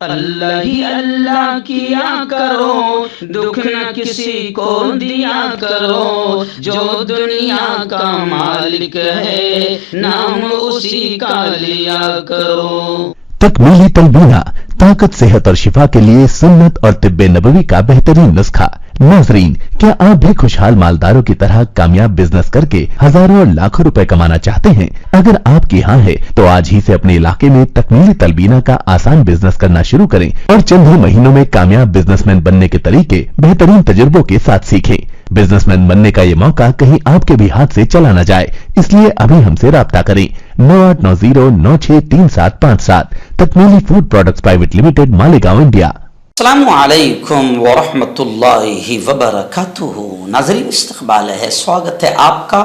اللہ ہی اللہ کیا کرو، دکھ نہ کسی کو دیا کرو، جو دنیا کا مالک ہے نام اسی کا لیا کرو۔ تکمیلی تلبینہ، طاقت، صحت اور شفا کے لیے سنت اور طب نبوی کا بہترین نسخہ۔ ناظرین، کیا آپ بھی خوشحال مالداروں کی طرح کامیاب بزنس کر کے ہزاروں اور لاکھوں روپے کمانا چاہتے ہیں؟ اگر آپ کی ہاں ہے تو آج ہی سے اپنے علاقے میں تکمیلی تلبینہ کا آسان بزنس کرنا شروع کریں اور چند ہی مہینوں میں کامیاب بزنس مین بننے کے طریقے بہترین تجربوں کے ساتھ سیکھیں۔ بزنس مین بننے کا یہ موقع کہیں آپ کے بھی ہاتھ سے چلا نہ جائے، اس لیے ابھی ہم سے رابطہ کریں۔ 9890963757 تکمیلی food products private limited, Malegaon, India. السلام علیکم ورحمۃ اللہ وبرکاتہ۔ ناظرین، استقبال ہے، سواگت ہے آپ کا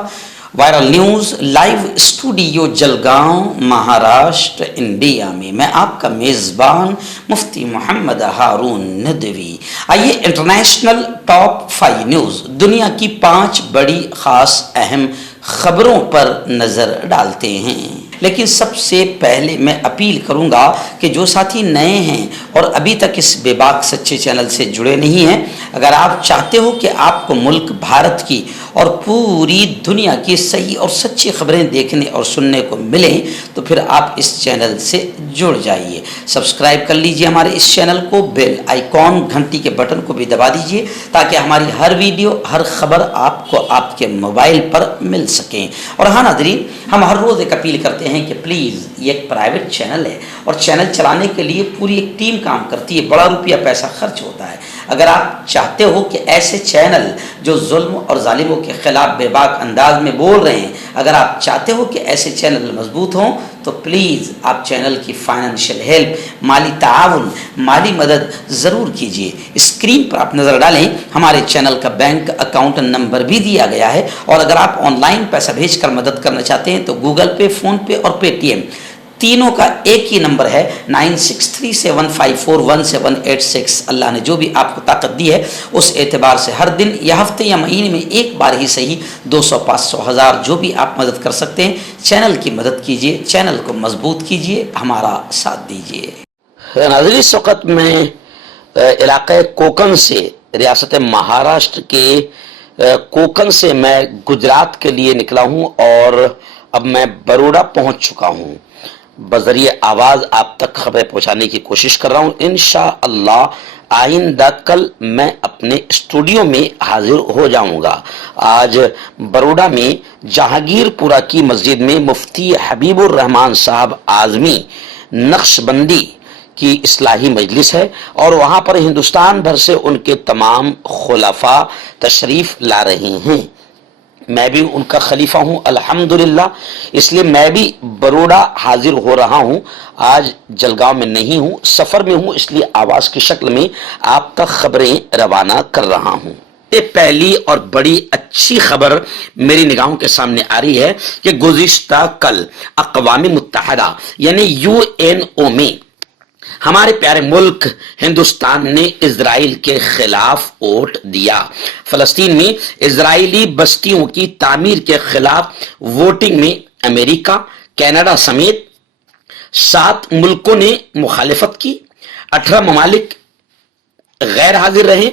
viral news live studio Jalgaon, Maharashtra, India میں۔ میں آپ کا میزبان مفتی محمد ہارون ندوی۔ آئیے انٹرنیشنل ٹاپ 5 نیوز، دنیا کی 5 بڑی خاص اہم خبروں پر نظر ڈالتے ہیں۔ لیکن سب سے پہلے میں اپیل کروں گا کہ جو ساتھی نئے ہیں اور ابھی تک اس بے باک سچے چینل سے جڑے نہیں ہیں، اگر آپ چاہتے ہو کہ آپ کو ملک بھارت کی اور پوری دنیا کی صحیح اور سچی خبریں دیکھنے اور سننے کو ملیں تو پھر آپ اس چینل سے جڑ جائیے۔ سبسکرائب کر لیجئے ہمارے اس چینل کو، بیل آئیکن گھنٹی کے بٹن کو بھی دبا دیجئے تاکہ ہماری ہر ویڈیو، ہر خبر آپ کو آپ کے موبائل پر مل سکیں۔ اور ہاں ناظرین، ہم ہر روز ایک اپیل کرتے ہیں کہ پلیز، یہ ایک پرائیویٹ چینل ہے اور چینل چلانے کے لیے پوری ایک ٹیم کام کرتی ہے، بڑا روپیہ پیسہ خرچ ہوتا ہے۔ اگر آپ چاہتے ہو کہ ایسے چینل جو ظلم اور ظالموں کے خلاف بے باک انداز میں بول رہے ہیں، اگر آپ چاہتے ہو کہ ایسے چینل مضبوط ہوں تو پلیز آپ چینل کی فائنینشیل ہیلپ، مالی تعاون، مالی مدد ضرور کیجیے۔ اسکرین پر آپ نظر ڈالیں، ہمارے چینل کا بینک اکاؤنٹ نمبر بھی دیا گیا ہے، اور اگر آپ آن لائن پیسہ بھیج کر مدد کرنا چاہتے ہیں تو گوگل پے، فون پے اور پے ٹی ایم تینوں کا ایک ہی نمبر ہے 9637541786۔ اللہ نے جو بھی آپ کو طاقت دی ہے اس اعتبار سے ہر دن یا ہفتے یا مہینے میں ایک بار ہی صحیح 200، 500، 1000 جو بھی آپ مدد کر سکتے ہیں، چینل کی مدد کیجیے، چینل کو مضبوط کیجیے، ہمارا ساتھ دیجیے۔ ناظرین، اس وقت میں علاقہ کوکن سے، ریاست مہاراشٹر کے کوکن سے میں گجرات کے لیے نکلا ہوں اور اب میں بروڈا پہنچ چکا ہوں۔ بذریعہ آواز آپ تک خبریں پہنچانے کی کوشش کر رہا ہوں۔ انشاءاللہ آئندہ کل میں اپنے اسٹوڈیو میں حاضر ہو جاؤں گا۔ آج بروڈا میں جہانگیر پورہ کی مسجد میں مفتی حبیب الرحمان صاحب اعظمی نقش بندی کی اصلاحی مجلس ہے اور وہاں پر ہندوستان بھر سے ان کے تمام خلفاء تشریف لا رہے ہیں۔ میں بھی ان کا خلیفہ ہوں الحمدللہ، اس لیے میں بھی بروڈا حاضر ہو رہا ہوں۔ آج جلگاؤں میں نہیں ہوں، سفر میں ہوں، اس لیے آواز کی شکل میں آپ تک خبریں روانہ کر رہا ہوں۔ یہ پہلی اور بڑی اچھی خبر میری نگاہوں کے سامنے آ رہی ہے کہ گزشتہ کل اقوام متحدہ یعنی UNO میں ہمارے پیارے ملک ہندوستان نے اسرائیل کے خلاف ووٹ دیا۔ فلسطین میں اسرائیلی بستیوں کی تعمیر کے خلاف ووٹنگ میں امریکہ، کینیڈا سمیت 7 ملکوں نے مخالفت کی، 18 ممالک غیر حاضر رہے۔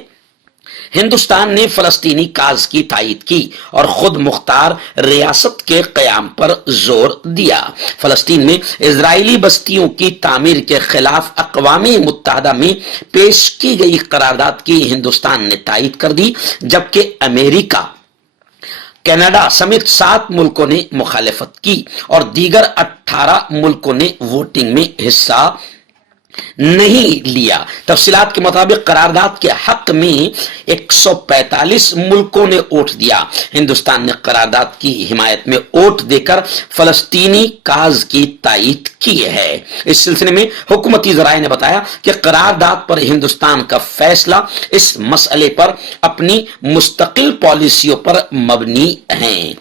ہندوستان نے فلسطینی کاز کی تائید کی اور خود مختار ریاست کے قیام پر زور دیا۔ فلسطین میں اسرائیلی بستیوں کی تعمیر کے خلاف اقوام متحدہ میں پیش کی گئی قرارداد کی ہندوستان نے تائید کر دی، جبکہ امریکہ، کینیڈا سمیت 7 ملکوں نے مخالفت کی اور دیگر 18 ملکوں نے ووٹنگ میں حصہ نہیں لیا۔ تفصیلات کے مطابق قرارداد کے حق میں 145 ملکوں نے ووٹ دیا۔ ہندوستان نے قرارداد کی حمایت میں ووٹ دے کر فلسطینی کاز کی تائید کی ہے۔ اس سلسلے میں حکومتی ذرائع نے بتایا کہ قرارداد پر ہندوستان کا فیصلہ اس مسئلے پر اپنی مستقل پالیسیوں پر مبنی ہے۔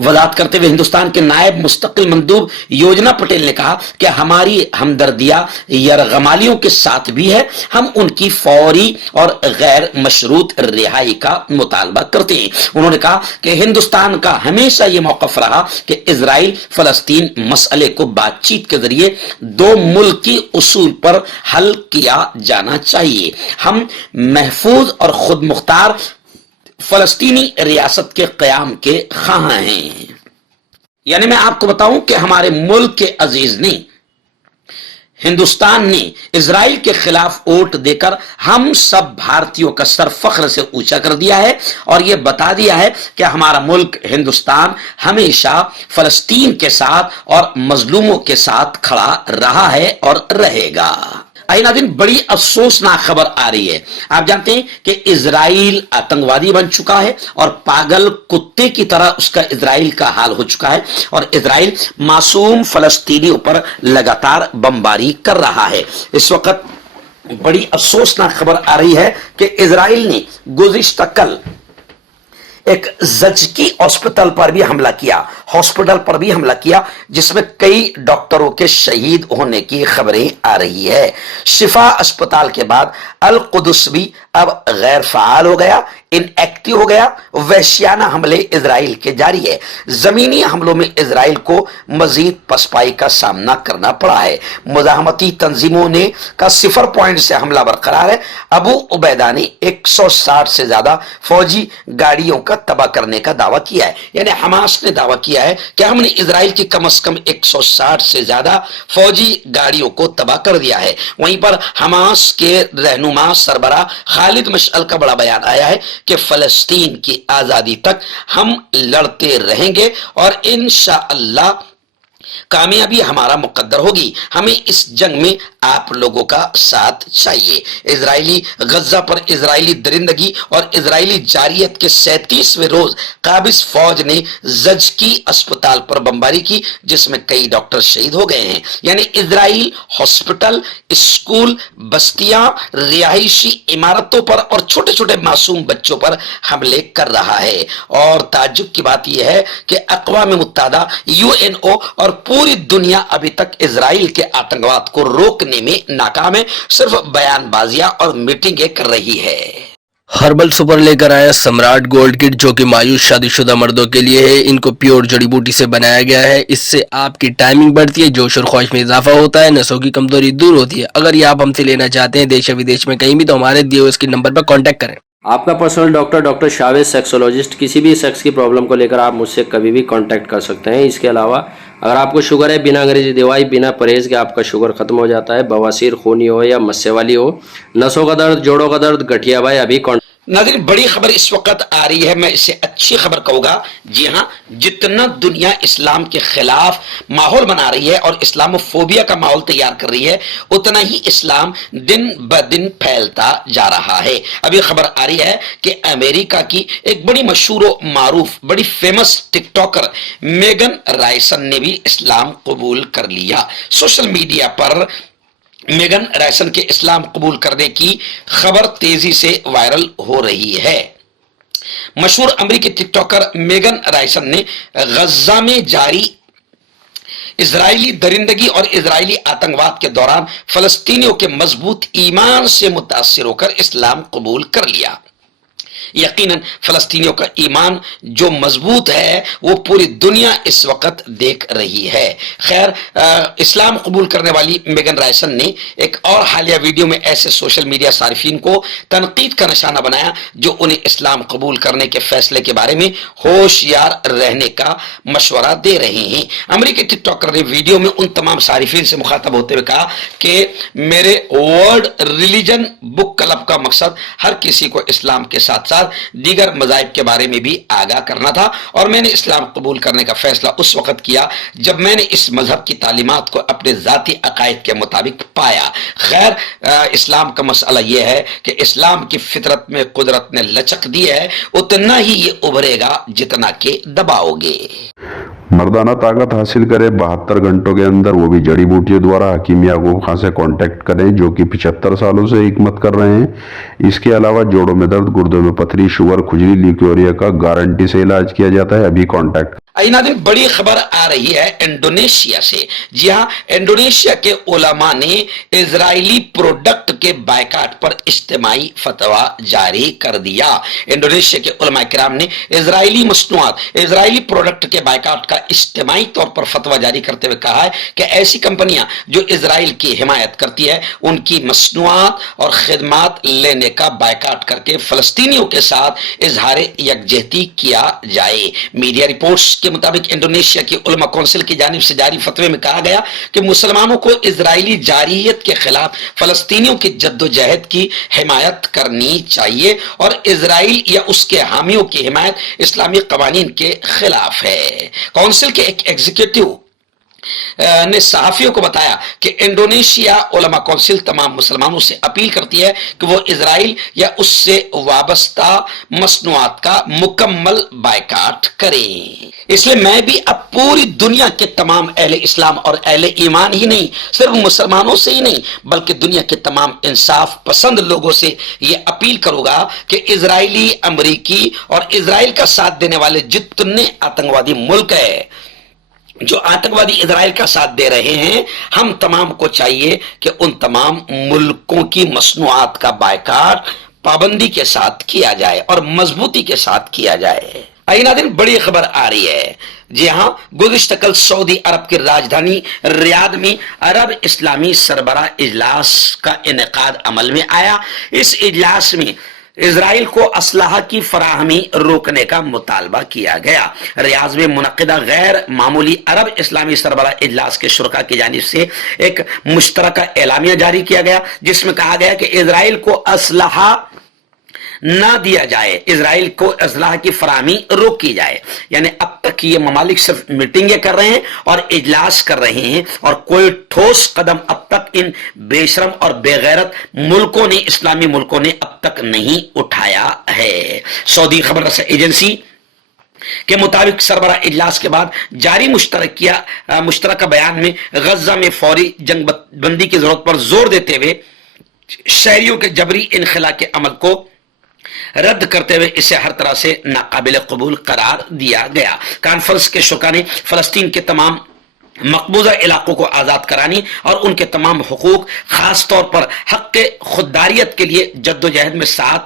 वजाहत करते हुए हिंदुस्तान के नायब मुस्तकिल मंदूब योजना पटेल ने कहा कि हमारी हमदर्दियां यरगमालियों के साथ भी है, हम उनकी फौरी और गैर मशरूत रिहाई का मुतालबा करते हैं। उन्होंने कहा कि हिंदुस्तान का हमेशा यह मौक़िफ़ रहा कि इजराइल फलस्तीन मसले को बातचीत के जरिए दो मुल्की उसूल पर हल किया जाना चाहिए। हम महफूज और खुद मुख्तार फलस्तीनी रियासत के क़याम के ख़्वाह हैं। यानी मैं आपको बताऊं कि हमारे मुल्क के अजीज ने, हिंदुस्तान ने इजराइल के खिलाफ वोट देकर हम सब भारतीयों का सर फख्र से ऊंचा कर दिया है और यह बता दिया है कि हमारा मुल्क हिंदुस्तान हमेशा फलस्तीन के साथ और मजलूमों के साथ खड़ा रहा है और रहेगा। आइए नाज़रीन, बड़ी अफसोसनाक खबर आ रही है। आप जानते हैं कि इजराइल आतंकवादी बन चुका है और पागल कुत्ते की तरह उसका इजराइल का हाल हो चुका है और इजराइल मासूम फलस्तीनियों पर लगातार बमबारी कर रहा है। इस वक्त बड़ी अफसोसनाक खबर आ रही है कि इजराइल ने गुज़िश्ता कल एक ज़जकी हॉस्पिटल पर भी हमला किया जिसमें कई डॉक्टरों के शहीद होने की खबरें आ रही है। शिफा अस्पताल के बाद अल कुदस भी अब गैर फाल हो गया, इनएक्टिव हो गया। वहशियाना हमले इजराइल के जारी है। जमीनी हमलों में इजराइल को मजीद पसपाई का सामना करना पड़ा है। मुजाहमती तंजीमों ने का 0 पॉइंट से हमला बरकरार है। अबू उबैदा ने 160 से ज्यादा फौजी गाड़ियों का तबाह करने का दावा किया है। यानी हमास ने दावा किया है कि हमने इजराइल की कम से कम 160 से ज्यादा फौजी गाड़ियों को तबाह कर दिया है। वहीं पर हमास के रहनुमा सरबराह खालिद मशअल का बड़ा बयान आया है कि फलस्तीन की आजादी तक हम लड़ते रहेंगे और इंशाअल्लाह कामयाबी हमारा मुकद्दर होगी। हमें इस जंग में आप लोगों का साथ चाहिए। इजरायली गज्जा पर इजरायली दरिंदगी और इजरायली जारियत के 37वें रोज काबिज फौज ने ज़जकी अस्पताल पर बमबारी की जिसमें कई डॉक्टर शहीद हो गए हैं। यानी इजराइल हॉस्पिटल, स्कूल, बस्तियां, रिहायशी इमारतों पर और छोटे छोटे मासूम बच्चों पर हमले कर रहा है। और ताज्जुब की बात यह है कि अक़वाम मुत्तहिदा, यूएनओ और पूरी दुनिया अभी तक इजराइल के आतंकवाद को रोकने में नाकाम है। सिर्फ बयानबाजियां और मीटिंगें कर रही है। हर्बल सुपर लेकर आया सम्राट गोल्ड किट जो कि मायूस शादीशुदा मर्दों के लिए है। इनको प्योर जड़ी बूटी से बनाया गया है। इससे आपकी टाइमिंग बढ़ती है, जोश और ख्वाहिश में इजाफा होता है, नसों की कमजोरी दूर होती है। अगर ये आप हमसे लेना चाहते हैं देश या विदेश में कहीं भी, तो हमारे दिए हुए इसके नंबर पर कॉन्टैक्ट करें। आपका पर्सनल डॉक्टर शावेज सेक्सोलॉजिस्ट। किसी भी सेक्स की प्रॉब्लम को लेकर आप मुझसे कभी भी कांटेक्ट कर सकते हैं। इसके अलावा अगर आपको शुगर है, बिना अंग्रेजी दवाई, बिना परहेज के आपका शुगर खत्म हो जाता है, बवासीर, खूनी हो या मस्से वाली हो, नसों का दर्द, जोड़ों का दर्द, गठिया भाई, अभी नाज़रीन, बड़ी खबर इस वक्त आ रही है। मैं इसे अच्छी खबर कहूँगा। जी हाँ, जितना दुनिया इस्लाम के खिलाफ माहौल बना रही है और इस्लामोफोबिया का माहौल तैयार कर रही है, उतना ही इस्लाम दिन ब दिन फैलता जा रहा है। अभी खबर आ रही है कि अमेरिका की एक बड़ी मशहूर और मारूफ, बड़ी फेमस टिकटॉकर मेगन रायसन ने भी इस्लाम कबूल कर लिया। सोशल मीडिया पर मेगन रायसन के इस्लाम कबूल करने की खबर तेजी से वायरल हो रही है। मशहूर अमेरिकी टिकटॉकर मेगन रायसन ने गज्जा में जारी इजरायली दरिंदगी और इजरायली आतंकवाद के दौरान फलस्तीनियों के मजबूत ईमान से मुतासिर होकर इस्लाम कबूल कर लिया। यकीनन फलस्तीनियों का ईमान जो मजबूत है वो पूरी दुनिया इस वक्त देख रही है। खैर, इस्लाम कबूल करने वाली मेगन रायसन ने एक और हालिया वीडियो में ऐसे सोशल मीडिया सारिफीन को तनकीद का निशाना बनाया जो उन्हें इस्लाम कबूल करने के फैसले के बारे में होशियार रहने का मशवरा दे रहे हैं। अमेरिकी टिकटॉकर ने वीडियो में उन तमाम सारिफीन से मुखातब होते हुए कहा कि मेरे वर्ल्ड रिलीजन बुक क्लब का मकसद हर किसी को इस्लाम के साथ साथ दीगर मज़ाहिब के बारे में भी आगाह करना था और मैंने इस्लाम कबूल करने का फैसला उस वक्त किया जब मैंने इस मजहब की तालीमात को अपने ज़ाती अकायद के मुताबिक पाया। खैर, इस्लाम का मसला यह है कि इस्लाम की फितरत में कुदरत ने लचक दी है, उतना ही ये उभरेगा जितना के दबाओगे। मर्दाना ताकत हासिल करे 72 घंटों के अंदर, वो भी जड़ी बूटियों द्वारा। हकीम याकूब खान से कांटेक्ट करें जो कि 75 सालों से हिकमत कर रहे हैं। इसके अलावा जोड़ों में दर्द, गुर्दों में पथरी, शुगर, खुजली, ल्यूकेरिया का गारंटी से इलाज किया जाता है। अभी कांटेक्ट नाज़रीन, बड़ी खबर आ रही है इंडोनेशिया से। जी हाँ, इंडोनेशिया के उलमा ने इजरायली प्रोडक्ट के बायकाट पर इज्तिमाई फतवा जारी कर दिया। इंडोनेशिया के उलमा किराम ने इजरायली मसनूआत, इजरायली प्रोडक्ट के बायकाट का इज्तिमाई तौर पर फतवा जारी करते हुए कहा है कि ऐसी कंपनियां जो इजराइल की हिमायत करती है उनकी मसनूआत और खिदमात लेने का बायकाट करके फलस्तीनियों के साथ इजहार यकजहती किया जाए। मीडिया रिपोर्ट्स के मुताबिक इंडोनेशिया की उलमा काउंसिल की जानिब से जारी फतवे में कहा गया कि मुसलमानों को इजरायली जारियत के खिलाफ फलस्तीनियों की जद्दोजहद की हिमायत करनी चाहिए और इजराइल या उसके हामियों की हिमायत इस्लामी कवानीन के खिलाफ है। काउंसिल के एक एग्जीक्यूटिव ने सहाफियों को बताया कि इंडोनेशिया उलमा काउंसिल तमाम मुसलमानों से अपील करती है कि वो इजराइल या उससे वाबस्ता मसनूआत का मुकम्मल बायकाट करें। इसलिए मैं भी अब पूरी दुनिया के तमाम अहले इस्लाम और अहले ईमान ही नहीं, सिर्फ मुसलमानों से ही नहीं बल्कि दुनिया के तमाम इंसाफ पसंद लोगों से यह अपील करूंगा कि इजरायली, अमरीकी और इजराइल का साथ देने वाले जितने आतंकवादी मुल्क है जो आतंकवादी इजराइल का साथ दे रहे हैं, हम तमाम को चाहिए कि उन तमाम मुल्कों की मसनूआत का बायकाट पाबंदी के साथ किया जाए और मजबूती के साथ किया जाए। नाज़रीन, बड़ी खबर आ रही है। जी हां, गुज़िश्ता कल सऊदी अरब की राजधानी रियाद में अरब इस्लामी सरबराह इजलास का इनेकाद अमल में आया। इस इजलास में इजराइल को असलाह की फराहमी रोकने का मुतालबा किया गया। रियाद में मुनक़िदा गैर मामूली अरब इस्लामी सरबराह इजलास के शुरका की जानिब से एक मुश्तरका एलामिया जारी किया गया जिसमें कहा गया कि इजराइल को असलाह ना दिया जाए, इजराइल को असलाह की फराहमी रोकी जाए। यानी अब तक ये ममालिक सिर्फ मीटिंगें कर रहे हैं और इजलास कर रहे हैं और कोई ठोस कदम अब तक इन बेशरम और बेगैरत मुल्कों ने, इस्लामी मुल्कों ने अब तक नहीं उठाया है। सऊदी खबर रसा एजेंसी के मुताबिक सरबराह इजलास के बाद जारी मुश्तरका बयान में गजा में फौरी जंग बंदी की जरूरत पर जोर देते हुए शहरियों के जबरी इनखला के अमल को रद्द करते हुए इसे हर तरह से नाकाबिल कबूल करार दिया गया। कॉन्फ्रेंस के शुरा ने फलस्तीन के तमाम मकबूजा इलाकों को आजाद कराने और उनके तमाम हुकूक, खास तौर पर हक खुददारियत के लिए जद्दोजहद में साथ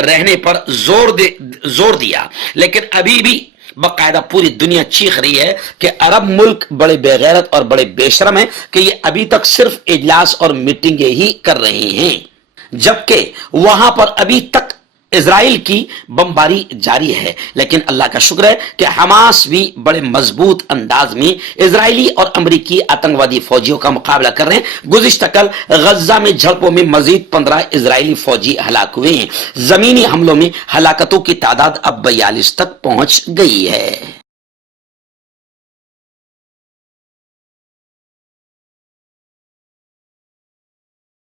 रहने पर जोर दिया। लेकिन अभी भी बाकायदा पूरी दुनिया चीख रही है कि अरब मुल्क बड़े बेगैरत और बड़े बेशरम हैं कि ये अभी तक सिर्फ इजलास और मीटिंगें ही कर रहे हैं, जबकि वहां पर अभी तक इजराइल की बमबारी जारी है। लेकिन अल्लाह का शुक्र है कि हमास भी बड़े मजबूत अंदाज में इजरायली और अमरीकी आतंकवादी फौजियों का मुकाबला कर रहे हैं। गुज़िश्ता कल गजा में झड़पों में मजीद 15 इजरायली फौजी हलाक हुए हैं। जमीनी हमलों में हलाकतों की तादाद अब 42 तक पहुंच गई है।